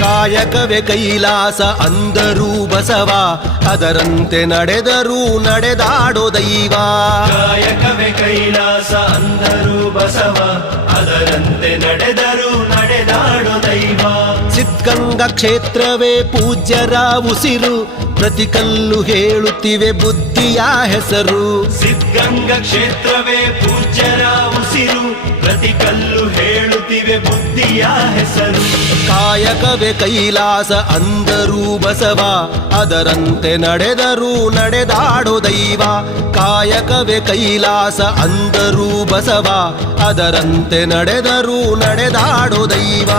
ಕಾಯಕವೇ ಕೈಲಾಸ ಅಂದರೂ ಬಸವ, ಅದರಂತೆ ನಡೆದರೂ ನಡೆದಾಡೋ ದೈವ. ಕಾಯಕವೇ ಕೈಲಾಸ ಅಂದರೂ ಬಸವ, ಅದರಂತೆ ನಡೆದರೂ ನಡೆದಾಡೋ ದೈವ. ಸಿದ್ಧಗಂಗಾ ಕ್ಷೇತ್ರವೇ ಪೂಜ್ಯರ ಉಸಿರು, ಪ್ರತಿ ಕಲ್ಲು ಹೇಳುತ್ತಿವೆ ಬುದ್ಧಿಯ ಹೆಸರು. ಸಿದ್ಧಗಂಗಾ ಕ್ಷೇತ್ರವೇ ಪೂಜ್ಯರ ಉಸಿರು, ಪ್ರತಿ ಕಲ್ಲು ಹೇಳುತ್ತಿವೆ ಬುದ್ಧಿಯ ಹೆಸರು. ಕಾಯಕವೇ ಕೈಲಾಸ ಅಂದರೂ ಬಸವ, ಅದರಂತೆ ನಡೆದರೂ ನಡೆದಾಡೋ ದೈವ. ಕಾಯಕವೇ ಕೈಲಾಸ ಅಂದರೂ ಬಸವ, ಅದರಂತೆ ನಡೆದರೂ ನಡೆದಾಡೋ ದೈವ.